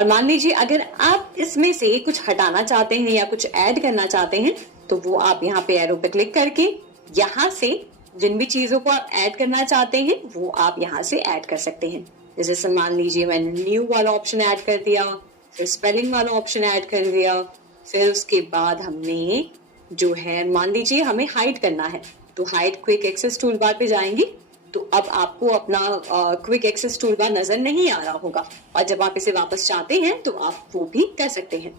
और मान लीजिए अगर आप इसमें से कुछ हटाना चाहते हैं या कुछ ऐड करना चाहते हैं तो वो आप यहाँ पे एरो पे क्लिक करके यहाँ से जिन भी चीजों को आप ऐड करना चाहते हैं वो आप यहाँ से ऐड कर सकते हैं। जैसे मान लीजिए मैंने न्यू वाला ऑप्शन ऐड कर दिया, फिर स्पेलिंग वाला ऑप्शन ऐड कर दिया, फिर उसके बाद हमने जो है मान लीजिए हमें हाइड करना है तो hide quick access tool bar पे जाएंगे तो अब आपको अपना क्विक एक्सेस टूल बार नजर नहीं आ रहा होगा और जब आप इसे वापस चाहते हैं तो आप वो भी कर सकते हैं।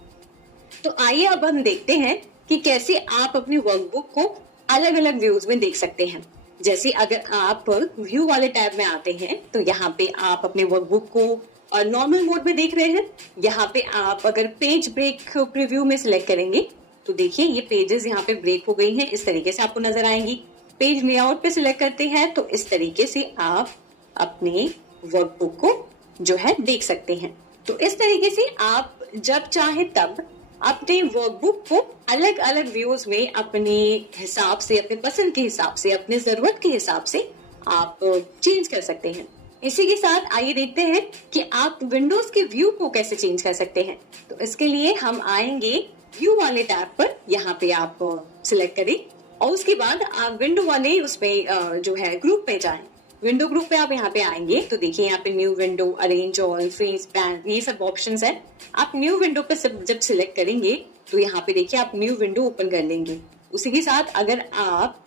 तो आइए अब हम देखते हैं कि कैसे आप अपनी वर्कबुक को अलग अलग व्यूज में देख सकते हैं। जैसे अगर आप व्यू वाले टैब में आते हैं तो यहाँ पे आप अपने वर्कबुक को और नॉर्मल मोड में देख रहे हैं। यहाँ पे आप अगर पेज ब्रेक प्रीव्यू में सिलेक्ट करेंगे तो देखिए ये पेजेस यहाँ पे ब्रेक हो गई हैं, इस तरीके से आपको नजर आएंगी। पेज लेआउट पे सिलेक्ट करते हैं तो इस तरीके से आप अपने वर्कबुक को जो है देख सकते हैं। तो इस तरीके से आप जब चाहे तब अपने वर्कबुक को अलग अलग व्यूज में अपने हिसाब से, अपने पसंद के हिसाब से, अपने जरूरत के हिसाब से आप चेंज कर सकते हैं। इसी के साथ आइए देखते हैं कि आप विंडोज के व्यू को कैसे चेंज कर सकते हैं। तो इसके लिए हम आएंगे व्यू वाले टैब पर, यहाँ पे आप सिलेक्ट करें और उसके बाद आप विंडो वाले उसमें जो है ग्रुप पे जाएं। विंडो ग्रुप पे आप यहाँ पे आएंगे तो देखिए यहाँ पे new window, arrange all, freeze, brand, ये सब ऑप्शंस हैं। आप न्यू विंडो पे सब जब सिलेक्ट करेंगे तो यहाँ पे देखिए आप न्यू विंडो ओपन कर लेंगे। उसी के साथ अगर आप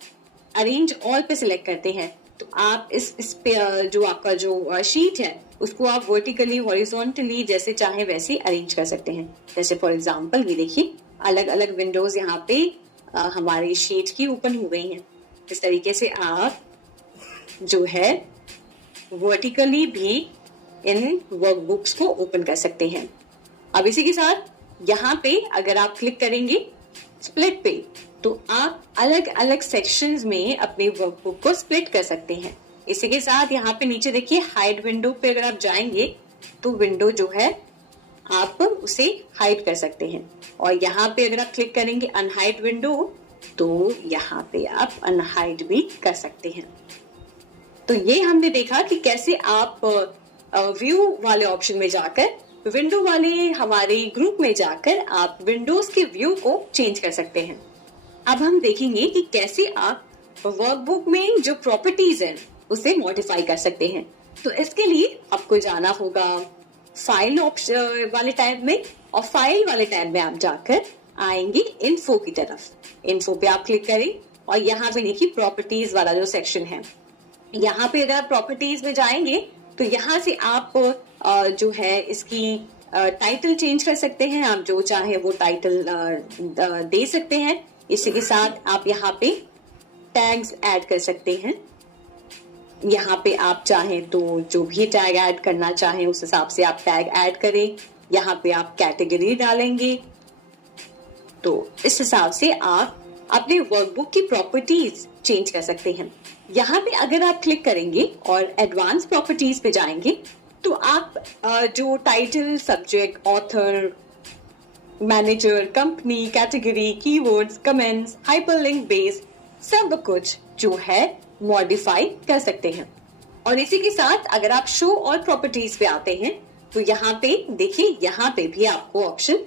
अरेंज ऑल पे सिलेक्ट करते हैं तो आप इस पे जो आपका जो शीट है उसको आप वर्टिकली, हॉरिजॉन्टली जैसे चाहे वैसे अरेंज कर सकते हैं। जैसे फॉर एग्जांपल ये देखिए अलग अलग विंडोज यहाँ पे हमारी शीट की ओपन हो गई हैं। इस तरीके से आप जो है वर्टिकली भी इन वर्कबुक्स को ओपन कर सकते हैं। अब इसी के साथ यहाँ पे अगर आप क्लिक करेंगे स्प्लिट पे तो आप अलग अलग सेक्शंस में अपने वर्कबुक को स्प्लिट कर सकते हैं। इसी के साथ यहाँ पे नीचे देखिए हाइड विंडो पे अगर आप जाएंगे तो विंडो जो है आप उसे हाइड कर सकते हैं और यहाँ पे अगर आप क्लिक करेंगे अनहाइड विंडो तो यहाँ पे आप अनहाइड भी कर सकते हैं। तो ये हमने देखा कि कैसे आप व्यू वाले ऑप्शन में जाकर विंडो वाले हमारे ग्रुप में जाकर आप विंडोज के व्यू को चेंज कर सकते हैं। अब हम देखेंगे कि कैसे आप वर्कबुक में जो प्रॉपर्टीज हैं उसे मॉडिफाई कर सकते हैं। तो इसके लिए आपको जाना होगा फाइल ऑप्शन वाले टैब में और फाइल वाले टैब में आप जाकर आएंगे इन्फो की तरफ। इन्फो पे आप क्लिक करें और यहाँ पे देखिए प्रॉपर्टीज वाला जो सेक्शन है, यहाँ पे अगर आप प्रॉपर्टीज में जाएंगे तो यहाँ से आप जो है इसकी टाइटल चेंज कर सकते हैं। आप जो चाहे वो टाइटल दे सकते हैं। इसी के साथ आप यहाँ पे टैग्स ऐड कर सकते हैं। यहाँ पे आप चाहें तो जो भी टैग ऐड करना चाहें उस हिसाब से आप टैग ऐड करें। यहाँ पे आप कैटेगरी डालेंगे तो इस हिसाब से आप अपने वर्कबुक की प्रॉपर्टीज चेंज कर सकते हैं। यहाँ पे अगर आप क्लिक करेंगे और एडवांस प्रॉपर्टीज पे जाएंगे तो आप जो title, subject, author, manager, company, category, keywords, comments, hyperlink base सब कुछ जो है मॉडिफाई कर सकते हैं। और इसी के साथ अगर आप शो और प्रॉपर्टीज पे आते हैं तो यहाँ पे देखिए यहाँ पे भी आपको ऑप्शन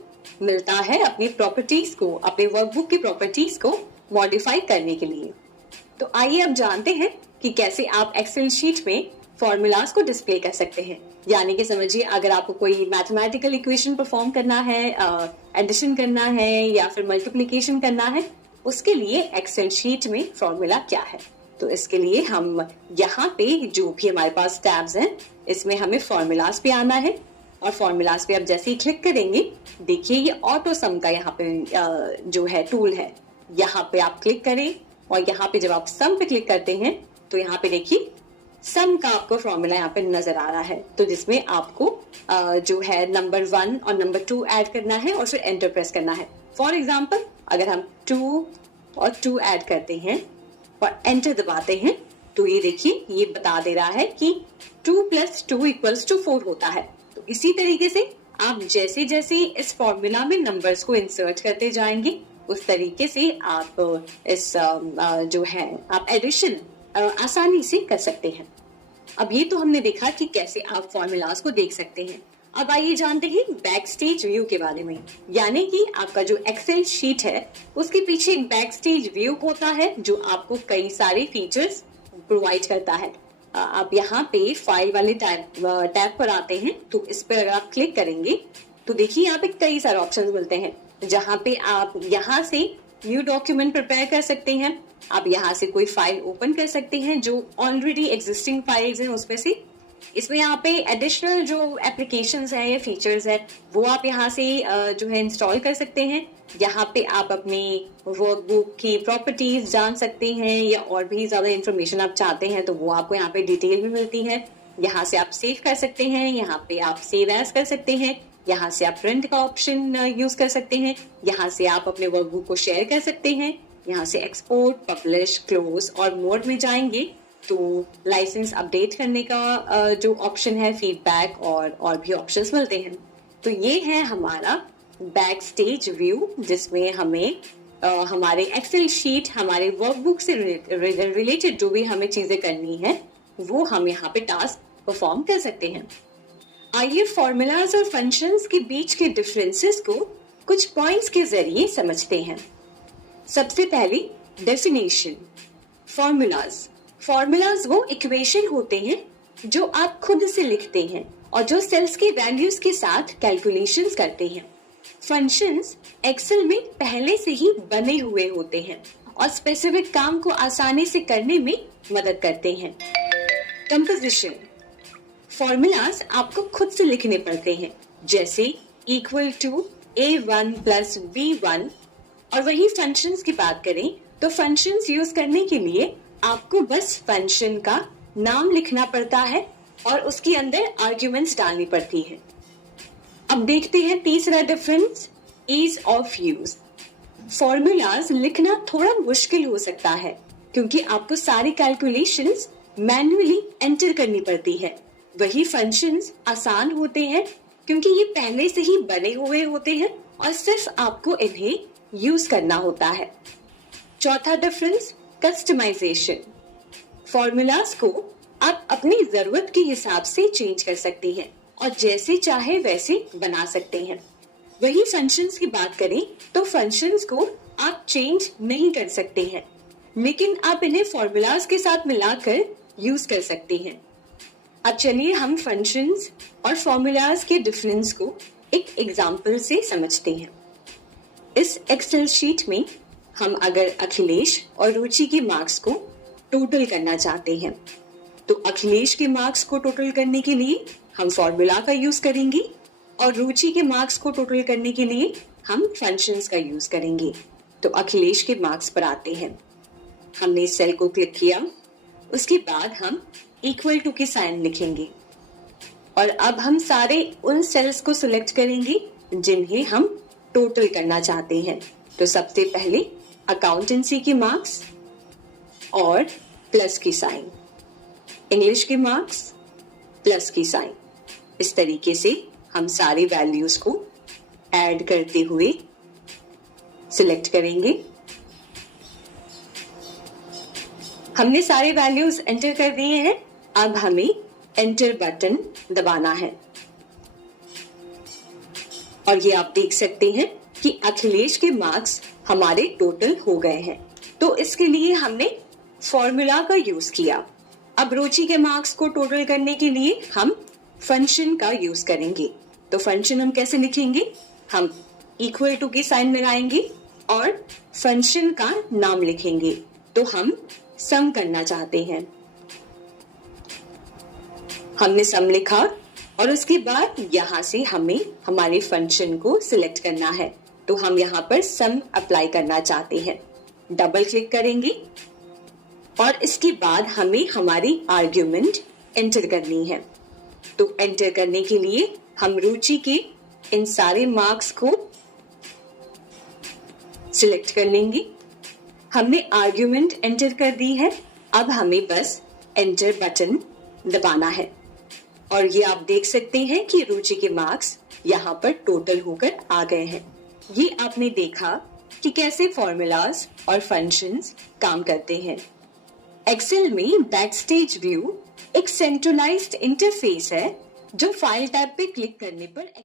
मिलता है अपनी प्रॉपर्टीज को, अपने वर्कबुक की प्रॉपर्टीज को मॉडिफाई करने के लिए। तो आइए अब जानते हैं कि कैसे आप एक्सेल शीट में फॉर्मूलाज को डिस्प्ले कर सकते हैं। यानी कि समझिए अगर आपको कोई मैथमेटिकल इक्वेशन परफॉर्म करना है, एडिशन करना है या फिर मल्टीप्लिकेशन करना है, उसके लिए एक्सेल शीट में फॉर्मूला क्या है। तो इसके लिए हम यहाँ पे जो भी हमारे पास टैब्स हैं इसमें हमें फॉर्मूलाज पे आना है और फॉर्मूलाज पे आप जैसे ही क्लिक करेंगे देखिए ये ऑटो सम का यहाँ पे जो है टूल है, यहाँ पे आप क्लिक करें और यहाँ पे जब आप सम पे क्लिक करते हैं तो यहाँ पे देखिए सम का आपको फॉर्मूला यहाँ पे नजर आ रहा है। तो जिसमें आपको जो है नंबर 1 और नंबर 2 ऐड करना है और फिर एंटर प्रेस करना है। फॉर एग्जाम्पल अगर हम 2 और 2 ऐड करते हैं और एंटर दबाते हैं तो ये देखिए ये बता दे रहा है कि 2 + 2 = 4 होता है। तो इसी तरीके से आप जैसे जैसे इस फॉर्मूला में नंबर्स को इंसर्ट करते जाएंगे उस तरीके से आप इस जो है आप एडिशन आसानी से कर सकते हैं। अब ये तो हमने देखा कि कैसे आप फॉर्मूलाज को देख सकते हैं। अब आइए जानते हैं बैक स्टेज व्यू के बारे में। यानी कि आपका जो एक्सेल शीट है उसके पीछे एक बैक स्टेज व्यू होता है जो आपको कई सारे फीचर्स प्रोवाइड करता है। आप यहाँ पे फाइल वाले टैब पर आते हैं, तो इस पर अगर आप क्लिक करेंगे तो देखिए यहाँ पे कई सारे ऑप्शंस मिलते हैं, जहाँ पे आप यहाँ से न्यू डॉक्यूमेंट प्रिपेयर कर सकते हैं। आप यहाँ से कोई फाइल ओपन कर सकते हैं जो ऑलरेडी एग्जिस्टिंग फाइल्स हैं उसमें से। इसमें यहाँ पे एडिशनल जो एप्लीकेशंस हैं या फीचर्स है वो आप यहाँ से जो है इंस्टॉल कर सकते हैं। यहाँ पे आप अपनी वर्कबुक की प्रॉपर्टीज जान सकते हैं या और भी ज्यादा इंफॉर्मेशन आप चाहते हैं तो वो आपको यहाँ पे डिटेल में मिलती है। यहाँ से आप सेव कर सकते हैं, यहाँ पे आप सेव एज कर सकते हैं, यहाँ से आप प्रिंट का ऑप्शन यूज कर सकते हैं, यहाँ से आप अपने वर्कबुक को शेयर कर सकते हैं, यहाँ से एक्सपोर्ट, पब्लिश, क्लोज और मोड में जाएंगे तो लाइसेंस अपडेट करने का जो ऑप्शन है, फीडबैक और भी ऑप्शंस मिलते हैं। तो ये है हमारा बैक स्टेज व्यू जिसमें हमें हमारे एक्सेल शीट, हमारे वर्कबुक से रिलेटेड जो भी हमें चीजें करनी है वो हम यहाँ पे टास्क परफॉर्म कर सकते हैं। आइए फॉर्मूलाज और फंक्शंस के बीच के डिफरेंसेस को कुछ पॉइंट्स के जरिए समझते हैं। सबसे पहले डेफिनेशन। फॉर्मूलाज वो इक्वेशन होते हैं जो आप खुद से लिखते हैं और जो सेल्स की वैल्यूज के साथ कैलकुलेशंस करते हैं। फंक्शंस एक्सेल में पहले से ही बने हुए होते हैं और स्पेसिफिक काम को आसानी से करने में मदद करते हैं। कंपोजिशन। फॉर्मूलाज आपको खुद से लिखने पड़ते हैं, जैसे equal to A1 plus B1। और वही फंक्शंस की बात करें तो फंक्शंस यूज करने के लिए आपको बस फंक्शन का नाम लिखना पड़ता है और उसके अंदर आर्ग्यूमेंट्स डालनी पड़ती है। अब देखते हैं तीसरा difference, ease of use. Formulas लिखना थोड़ा मुश्किल हो सकता है क्योंकि आपको सारी कैलकुलेशंस मैन्युअली एंटर करनी पड़ती है। वही फंक्शंस आसान होते हैं क्योंकि ये पहले से ही बने हुए होते हैं और सिर्फ आपको इन्हें यूज करना होता है। चौथा डिफरेंस, कस्टमाइजेशन। फॉर्मूलाज को आप अपनी जरूरत के हिसाब से चेंज कर सकते हैं और जैसे चाहे वैसे बना सकते हैं। वही फंक्शंस की बात करें तो फंक्शंस को आप चेंज नहीं कर सकते हैं, लेकिन आप इन्हें फॉर्मूलाज के साथ मिलाकर यूज कर सकते हैं। अब चलिए हम फंक्शंस और फॉर्मूलाज के डिफरेंस को एक एग्जाम्पल से समझते हैं। इस एक्सेल शीट में हम अगर अखिलेश और रुचि के मार्क्स को टोटल करना चाहते हैं तो अखिलेश के मार्क्स को टोटल करने के लिए हम फॉर्मूला का यूज करेंगे और रुचि के मार्क्स को टोटल करने के लिए हम फंक्शंस का यूज करेंगे। तो अखिलेश के मार्क्स पर आते हैं। हमने इस सेल को क्लिक किया, उसके बाद हम इक्वल टू के साइन लिखेंगे और अब हम सारे उन सेल्स को सिलेक्ट करेंगे जिन्हें हम टोटल करना चाहते हैं। तो सबसे पहले अकाउंटेंसी के मार्क्स और प्लस की साइन, इंग्लिश के मार्क्स प्लस की साइन। इस तरीके से हम सारी वैल्यूज को ऐड करते हुए सिलेक्ट करेंगे। हमने सारे वैल्यूज एंटर कर दिए हैं। अब हमें एंटर बटन दबाना है और ये आप देख सकते हैं कि अखिलेश के मार्क्स हमारे टोटल हो गए हैं। तो इसके लिए हमने फॉर्मूला का यूज किया। अब रुचि के मार्क्स को टोटल करने के लिए हम फंक्शन का यूज करेंगे। तो फंक्शन हम कैसे लिखेंगे? हम इक्वल टू की साइन लगाएंगे और फंक्शन का नाम लिखेंगे। तो हम सम करना चाहते हैं। हमने सम लिखा और उसके बाद यहाँ से हमें हमारे फंक्शन को सिलेक्ट करना है। तो हम यहाँ पर सम अप्लाई करना चाहते हैं। डबल क्लिक करेंगे और इसके बाद हमें हमारी आर्ग्यूमेंट एंटर करनी है। तो एंटर करने के लिए हम रुचि के इन सारे मार्क्स को सिलेक्ट कर लेंगे। हमने आर्ग्यूमेंट एंटर कर दी है। अब हमें बस एंटर बटन दबाना है और ये आप देख सकते हैं कि रुचि के मार्क्स यहाँ पर टोटल होकर आ गए हैं। ये आपने देखा कि कैसे फॉर्मूलाज और फंक्शंस काम करते हैं। एक्सेल में बैकस्टेज व्यू एक सेंट्रलाइज्ड इंटरफेस है जो फाइल टैब पे क्लिक करने पर